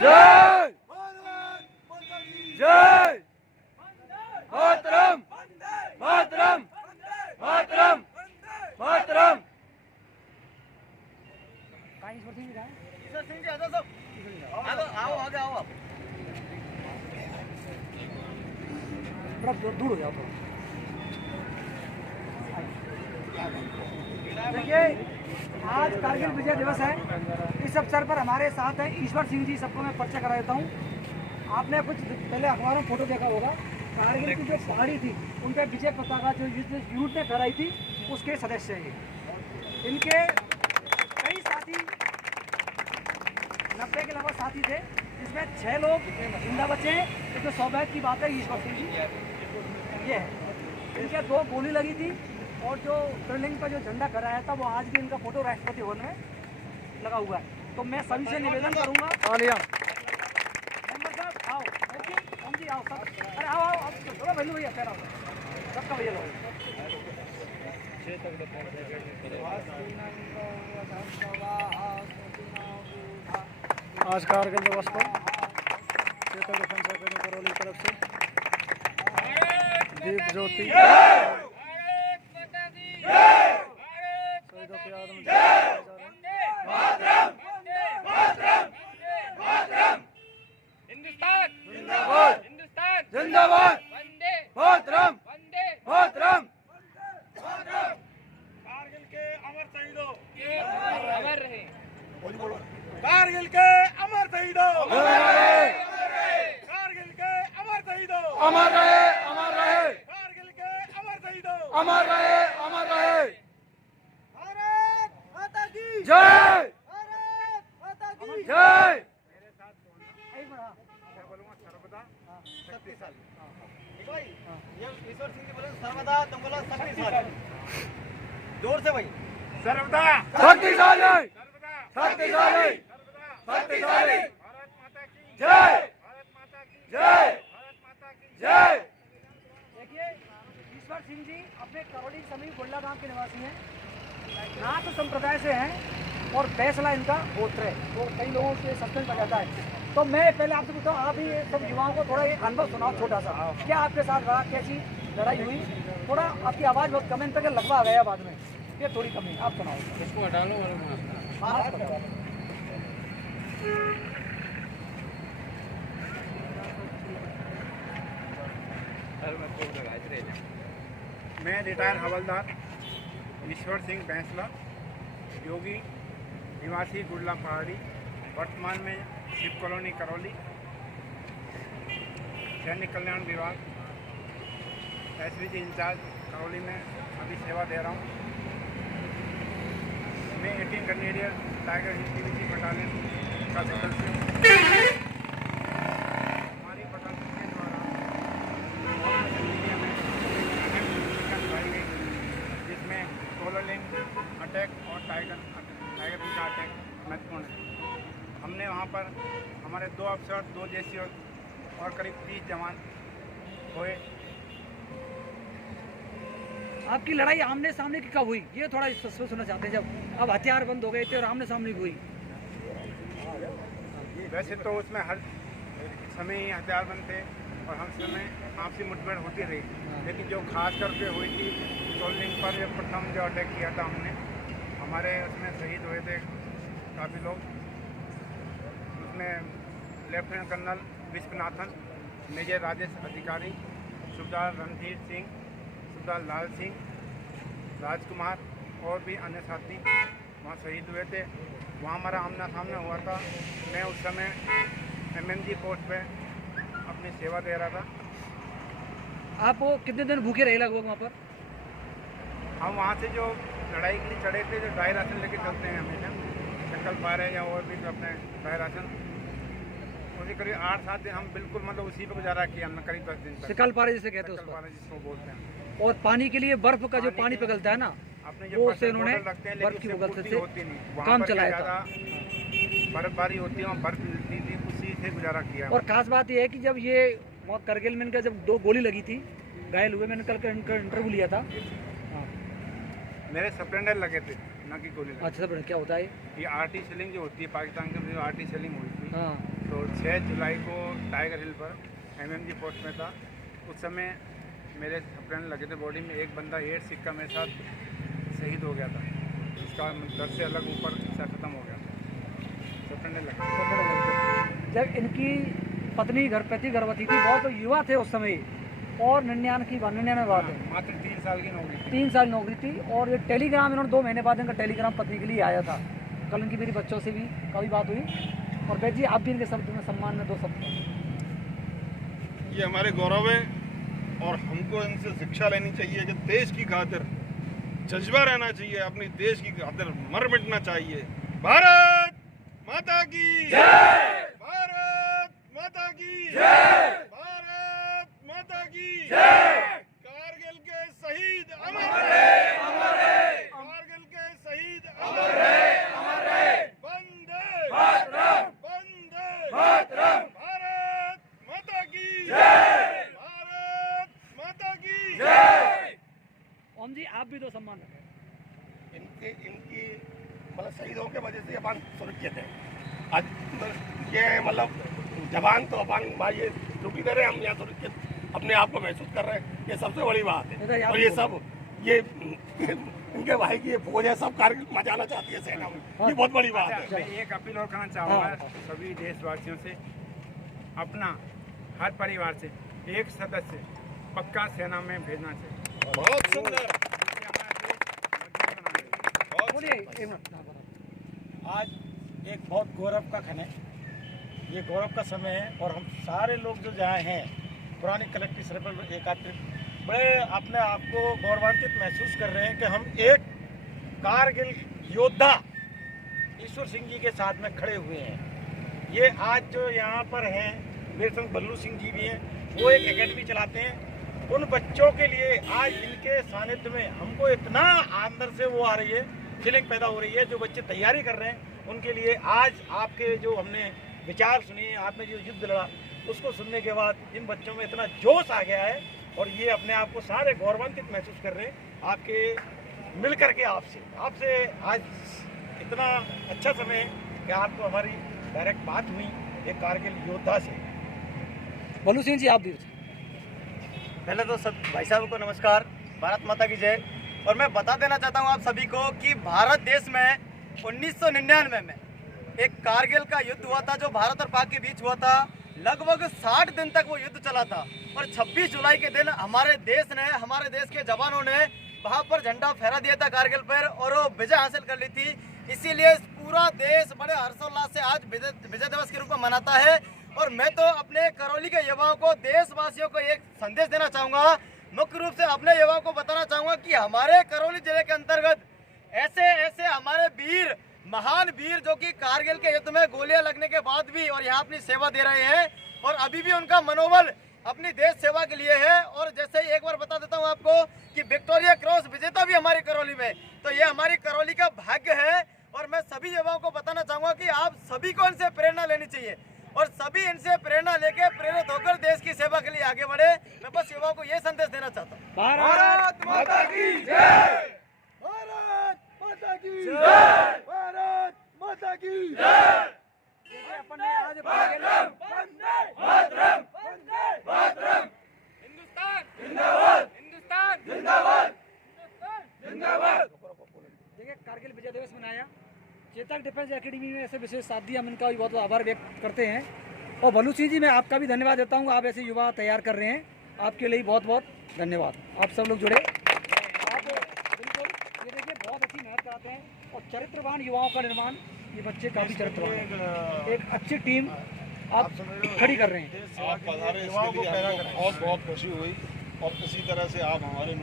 जय जय मातरम मातरम मातरम मातरम। ईश्वर सिंह जी आओ आगे आओ आप थोड़ा दूर हो जाओ। देखिए आज कारगिल विजय दिवस है। इस अवसर पर हमारे साथ है ईश्वर सिंह जी। सबको मैं परिचय करा देता हूँ। आपने कुछ पहले अखबारों में फोटो देखा होगा। कारगिल की जो पहाड़ी थी उन पर विजय पताका जो यूनिट ने फहराई थी उसके सदस्य हैं ये। इनके कई साथी 90 के लगभग साथी थे, जिसमें 6 लोग जिंदा बचे हैं। एक तो सौभाग्य की बात है ईश्वर सिंह जी ये है। इनके 2 गोली लगी थी और जो त्रिलिंग पर जो झंडा फहराया था वो आज भी इनका फोटो राष्ट्रपति भवन में लगा हुआ है। तो मैं सभी से निवेदन करूंगा, मेंबर साहब आओ, हम जी आओ सब, अरे आओ आओ अब चलो भैया भैया पैरा सबका भैया लोग। आज कारगिल दिवस पर क्षेत्र डिफेंस एकेडमी करौली की तरफ से दीप ज्योति शहीदों की याद में हिंदुस्तान जिंदाबाद हिंदुस्तान जिंदाबाद वंदे मातरम वंदे मातरम। कारगिल के अमर शहीदों अमर रहे। कारगिल के अमर शहीदों कारगिल के अमर शहीदों अमर रहे अमर रहे कारगिल के अमर शहीदों अमर रहे अमर रहे। भारत माता की जय भारत माता की जय सर्वदा शक्तिशाली। भाई ये ईश्वर सिंह जी बोले सर्वदा, तुम बोलो शक्तिशाली। जोर से भाई सर्वदा शक्तिशाली सर्वदा शक्तिशाली शक्तिशाली। भारत माता की जय भारत माता की जय भारत माता की जय। देखिए ईश्वर सिंह जी अपने करौली समीप गोल्ला गांव के निवासी हैं। नाथ संप्रदाय से हैं और फैसला इनका गोत्र है। तो कई लोगों से सस्पेंस आ जाता है। तो मैं पहले आपसे पूछता हूँ, आप ही सब युवाओं को थोड़ा एक अनुभव सुनाओ छोटा सा। क्या आपके साथ रहा, कैसी लड़ाई हुई? थोड़ा आपकी आवाज़ बहुत कमेंट तक लगवा गया बाद में, ये थोड़ी कमी आप सुनाओ। इसको हटा लो मैं रिटायर हवलदार ईश्वर सिंह बैंसला, योगी निवासी गुड़ला पहाड़ी, वर्तमान में शिव कॉलोनी करौली, सैनिक कल्याण विभाग एसपीजी इंचार्ज करौली में अभी सेवा दे रहा हूँ। मैं 18 ग्रेनेडियर टाइगर हिल पीवीसी बटालियन का सदस्य हूँ। हमारी बटालियन के द्वारा जिसमें सोलर लिंक अटैक और टाइगर हिल का अटैक महत्वपूर्ण है। हमने वहाँ पर हमारे 2 अफसर, 2 जेसी और करीब 30 जवान हुए। आपकी लड़ाई आमने सामने की कब हुई, ये थोड़ा सुनना चाहते हैं। जब अब हथियार बंद हो गए थे और आमने सामने की हुई। वैसे तो उसमें हर समय ही हथियार बंद थे और हम समय आपसी मुठभेड़ होती रही, लेकिन जो खास करके हुई थी सोलिंग पर जो प्रथम जो अटैक किया था हमने, हमारे उसमें शहीद हुए थे काफ़ी लोग। उसमें lieutenant colonel Viswanathan, major Rajesh Adhikari, सूबेदार रणधीर सिंह, सूबेदार लाल सिंह, राजकुमार और भी अन्य साथी वहाँ शहीद हुए थे। वहाँ हमारा आमना सामना हुआ था। मैं उस समय MMG पोस्ट पे अपनी सेवा दे रहा था। आप वो कितने दिन भूखे रहे लगभग वहाँ पर? हम वहाँ से जो लड़ाई के लिए चढ़े थे, जो ड्राई राशन लेके चलते हैं हमेशा, चक्कल पारे या और भी अपने ड्राई राशन, उसी करीब 8-7 दिन हम बिल्कुल मतलब उसी पे गुजारा किया हमने, करीब 10 दिन तक। सिकल पारे जिसे कहते हैं चक्कल उसको। पारे जिसको बोलते हैं। और पानी के लिए बर्फ का जो पानी पिघलता है ना, अपने वो जो से उन्होंने रखते हैं, बर्फ लेकिन की उससे मुगल पूर्ति से होती नहीं। वहाँ काम पर चलाया ज़्यादा था। बर्फबारी होती है और बर्फ मिलती थी, उसी से गुजारा किया। और खास बात यह है कि जब ये मौत करगिल में इनका जब 2 गोली लगी थी, घायल हुए, मैंने कल इनका इंटरव्यू लिया था। मेरे स्प्लेंडर लगे थे, ना कि गोली लगी। अच्छा सर, क्या होता है? ये आर्टी सेलिंग जो होती है पाकिस्तान के अंदर, जो आर्टी सेलिंग हुई थी, हाँ तो 6 जुलाई को टाइगर हिल पर MMG पोस्ट में था। उस समय मेरे सप्रेंड लगे थे बॉडी में, एक बंदा 8 सिक्का मेरे साथ शहीद हो गया था, इसका दर से अलग ऊपर हिस्सा खत्म हो गया था, सप्रेंड लगे। जब इनकी पत्नी गर्भवती थी, बहुत युवा थे उस समय, और 99 बात है, मात्र 3 साल की नौकरी थी। 3 साल नौकरी थी। और ये टेलीग्राम इन्होंने 2 महीने बाद इनका टेलीग्राम पत्नी के लिए आया था। कल इनकी मेरी बच्चों से भी कभी बात हुई। और बैद जी, आप भी इनके शब्द में सम्मान में 2 शब्द। ये हमारे गौरव है और हमको इनसे शिक्षा लेनी चाहिए कि देश की खातिर जज्बा रहना चाहिए, अपनी देश की खातिर मर मिटना चाहिए। भारत माता की जय! भारत माता की जय! भारत माता की जय! कारगिल के शहीद अमर रहे, अमर रहे! कारगिल के शहीद अमर रहे, अमर रहे! वंदे मातरम, वंदे मातरम! भारत माता की जय! भारत माता की जय! ओम जी, आप भी 2 सम्मान रखें। इनकी मतलब शहीदों के वजह से अपन सुरक्षित है। आज ये मतलब जवान तो अपन ये दुखी दे रहे, हम यहाँ सुरक्षित अपने आप को महसूस कर रहे हैं, ये सबसे बड़ी बात है। और ये सब ये इनके भाई की ये फौज है, सब कारगिल मचाना चाहती है सेना में, ये बहुत बड़ी बात है। मैं एक अपील और करना चाहूँगा सभी देशवासियों से, अपना हर परिवार से एक सदस्य पक्का सेना में भेजना चाहिए। बहुत सुंदर। बोलिए, एक मिनट। आज एक बहुत गौरव का क्षण है, ये गौरव का समय है। और हम सारे लोग जो जहाँ हैं, पुरानी कलेक्टिव सर पर एकत्रित बड़े अपने आप को गौरवान्वित महसूस कर रहे हैं कि हम एक कारगिल योद्धा ईश्वर सिंह जी के साथ में खड़े हुए हैं। ये आज जो यहाँ पर हैं, मेरे संग बल्लू सिंह जी भी हैं, वो एक एकेडमी चलाते हैं। उन बच्चों के लिए आज इनके सानिध्य में हमको इतना अंदर से वो आ रही है, फीलिंग पैदा हो रही है। जो बच्चे तैयारी कर रहे हैं उनके लिए आज आपके जो हमने विचार सुनिए, आपने जो युद्ध लड़ा, उसको सुनने के बाद इन बच्चों में इतना जोश आ गया है और ये अपने आप को सारे गौरवान्वित महसूस कर रहे हैं आपके मिल करके आपसे आज इतना अच्छा समय है कि आपको हमारी डायरेक्ट बात हुई एक कारगिल योद्धा से। बल्लू सिंह जी, आप भी। पहले तो सब भाई साहब को नमस्कार, भारत माता की जय। और मैं बता देना चाहता हूँ आप सभी को कि भारत देश में 1999 में एक कारगिल का युद्ध हुआ था, जो भारत और पाक के बीच हुआ था। लगभग 60 दिन तक वो युद्ध चला था और 26 जुलाई के दिन हमारे देश के जवानों ने वहाँ पर झंडा फहरा दिया था कारगिल पर और वो विजय हासिल कर ली थी। इसीलिए पूरा देश बड़े हर्षोल्लास से आज विजय दिवस के रूप में मनाता है। और मैं तो अपने करौली के युवाओं को, देशवासियों को एक संदेश देना चाहूँगा, मुख्य रूप से अपने युवाओं को बताना चाहूँगा कि हमारे करौली जिले के अंतर्गत ऐसे हमारे वीर, महान वीर जो कि कारगिल के युद्ध में गोलियां लगने के बाद भी और यहाँ अपनी सेवा दे रहे हैं और अभी भी उनका मनोबल अपनी देश सेवा के लिए है। और जैसे एक बार बता देता हूँ आपको कि विक्टोरिया क्रॉस विजेता भी हमारी करौली में, तो ये हमारी करौली का भाग्य है। और मैं सभी युवाओं को बताना चाहूँगा कि आप सभी को इनसे प्रेरणा लेनी चाहिए और सभी इनसे प्रेरणा लेके प्रेरित होकर देश की सेवा के लिए आगे बढ़े। मैं बस युवाओं को ये संदेश देना चाहता हूँ। भारत माता की जय! भारत माता की जय! भारत माता की जय! अपन ने आज हिंदुस्तान जिंदाबाद! हिंदुस्तान जिंदाबाद! जिंदाबाद! देखिए, कारगिल विजय दिवस मनाया। चेतक डिफेंस एकेडमी में ऐसे विशेष साथ दिया, हम इनका भी बहुत आभार व्यक्त करते हैं। और बल्लू सिंह जी, मैं आपका भी धन्यवाद देता हूँ, आप ऐसे युवा तैयार कर रहे हैं, आपके लिए बहुत बहुत धन्यवाद। आप सब लोग जुड़े, आप बिल्कुल ये देखिए बहुत अच्छी मेहनत कराते हैं और चरित्रवान युवाओं का निर्माण, ये बच्चे काफ़ी चरित्रवान हैं। एक अच्छी टीम आप खड़ी कर रहे हैं। आप पधारे, इसके लिए हमको बहुत बहुत खुशी हुई और इसी तरह से आप हमारे